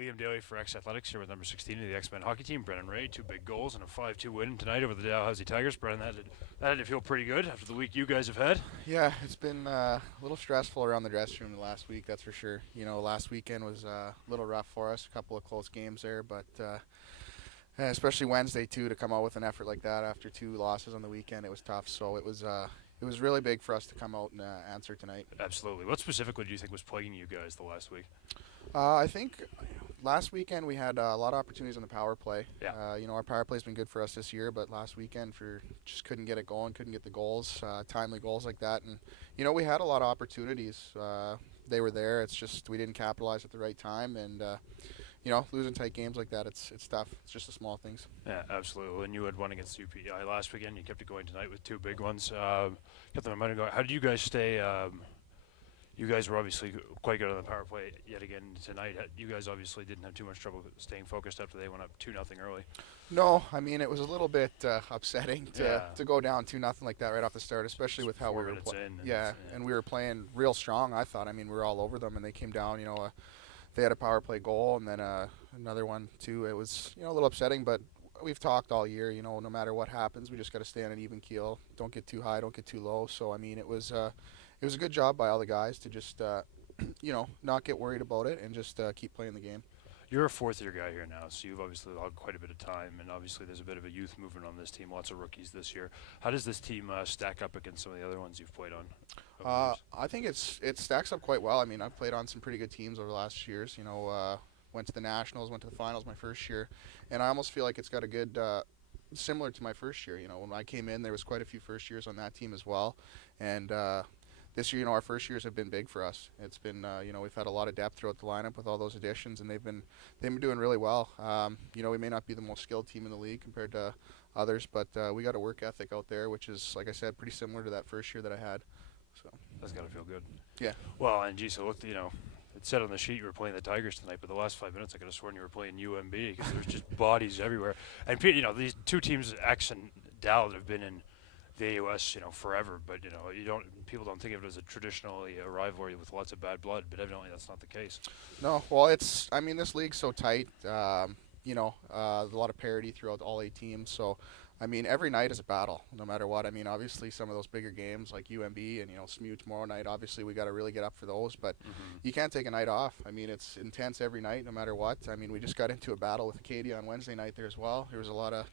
Liam Daly for StFX here with number 16 of the X-Men hockey team, Brennen Wray. 2 big goals and a 5-2 win tonight over the Dalhousie Tigers. Brennen, that had to feel pretty good after the week you guys have had. Yeah, it's been a little stressful around the dressing room the last week, that's for sure. You know, last weekend was a little rough for us, a couple of close games there, but especially Wednesday too, to come out with an effort like that after 2 losses on the weekend, it was tough. So it was really big for us to come out and answer tonight. Absolutely. What specifically do you think was plaguing you guys the last week? I think last weekend we had a lot of opportunities on the power play. Yeah. You know, our power play's been good for us this year, but last weekend just couldn't get it going, couldn't get the goals, timely goals like that. And, you know, we had a lot of opportunities. They were there. It's just we didn't capitalize at the right time. And, you know, losing tight games like that, it's tough. It's just the small things. Yeah, absolutely. And you had one against UPI last weekend. You kept it going tonight with 2 big ones. Kept the momentum going. How did you guys stay? You guys were obviously quite good on the power play yet again tonight. You guys obviously didn't have too much trouble staying focused after they went up 2-0 early. No, I mean, it was a little bit upsetting to go down 2-0 like that right off the start, especially with how we were playing. Yeah, and we were playing real strong, I thought. I mean, we were all over them, and they came down, you know, they had a power play goal, and then another one, too. It was, you know, a little upsetting, but we've talked all year, you know, no matter what happens, we just got to stay on an even keel. Don't get too high, don't get too low. So, I mean, it was a good job by all the guys to just, you know, not get worried about it and just keep playing the game. You're a 4th-year guy here now, so you've obviously had quite a bit of time, and obviously there's a bit of a youth movement on this team, lots of rookies this year. How does this team stack up against some of the other ones you've played on? I think it stacks up quite well. I mean, I've played on some pretty good teams over the last years. You know, went to the Nationals, went to the finals my first year, and I almost feel like it's got a good similar to my first year. You know, when I came in, there was quite a few first years on that team as well, and this year, you know, our first years have been big for us. It's been, you know, we've had a lot of depth throughout the lineup with all those additions, and they've been doing really well. You know, we may not be the most skilled team in the league compared to others, but we got a work ethic out there, which is, like I said, pretty similar to that first year that I had. So that's got to feel good. Yeah. Well, and geez, so look, you know, it said on the sheet you were playing the Tigers tonight, but the last 5 minutes I could have sworn you were playing UMB because there's just bodies everywhere. And you know, these 2 teams, X and Dal, that have been in the AOS, you know, forever, but you know, people don't think of it as traditionally a rivalry with lots of bad blood, but evidently that's not the case. No, well, I mean, this league's so tight, you know, a lot of parity throughout all 8 teams, so I mean, every night is a battle, no matter what. I mean, obviously some of those bigger games like UMB and, you know, SMU tomorrow night, obviously we got to really get up for those, but you can't take a night off. I mean, it's intense every night, no matter what. I mean, we just got into a battle with Acadia on Wednesday night there as well. There was a lot of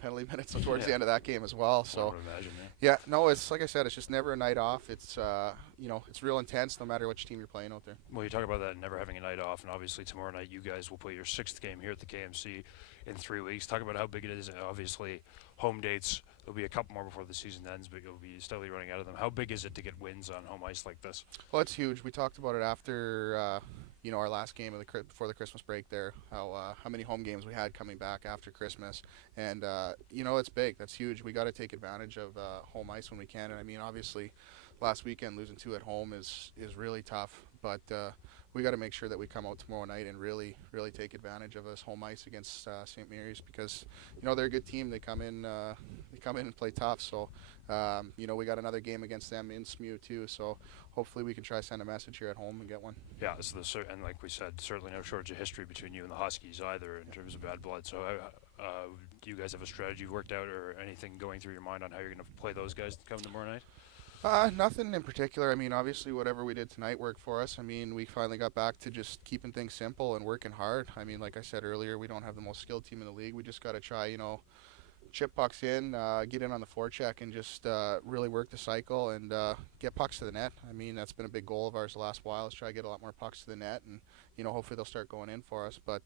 penalty minutes towards the end of that game as well. So, I would imagine, yeah, no, it's like I said, it's just never a night off. It's you know, it's real intense no matter which team you're playing out there. Well, you talk about that never having a night off, and obviously tomorrow night you guys will play your 6th game here at the KMC in 3 weeks. Talk about how big it is. Obviously, home dates. There'll be a couple more before the season ends, but you'll be steadily running out of them. How big is it to get wins on home ice like this? Well, it's huge. We talked about it after you know, our last game of before the Christmas break there, how many home games we had coming back after Christmas, and you know, it's big. That's huge. We got to take advantage of home ice when we can. And I mean, obviously, last weekend losing 2 at home is really tough, but we got to make sure that we come out tomorrow night and really take advantage of this home ice against St. Mary's, because you know, they're a good team. They come in and play tough. So you know, we got another game against them in SMU too. So hopefully we can try to send a message here at home and get one. Yeah, and like we said, certainly no shortage of history between you and the Huskies either in terms of bad blood. So do you guys have a strategy worked out or anything going through your mind on how you're going to play those guys come tomorrow night? Nothing in particular. I mean, obviously, whatever we did tonight worked for us. I mean, we finally got back to just keeping things simple and working hard. I mean, like I said earlier, we don't have the most skilled team in the league. We just got to try, you know, chip pucks in, get in on the forecheck, and just really work the cycle and get pucks to the net. I mean, that's been a big goal of ours the last while, is try to get a lot more pucks to the net, and, you know, hopefully they'll start going in for us. But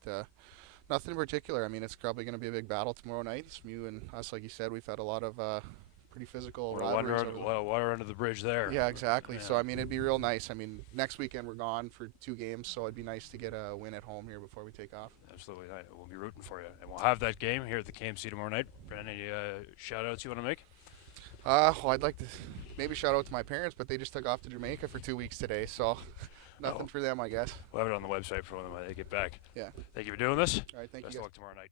nothing in particular. I mean, it's probably going to be a big battle tomorrow night. SMU and us, like you said, we've had a lot of pretty physical rivalries. Water under the bridge there. Yeah, exactly. Yeah. So, I mean, it'd be real nice. I mean, next weekend we're gone for 2 games, so it'd be nice to get a win at home here before we take off. Absolutely. We'll be rooting for you. And we'll have that game here at the KMC tomorrow night. Brandon, any shout-outs you want to make? Well, I'd like to maybe shout out to my parents, but they just took off to Jamaica for 2 weeks today, so nothing for them, I guess. We'll have it on the website for when they get back. Yeah. Thank you for doing this. All right, thank you. Best of luck tomorrow night.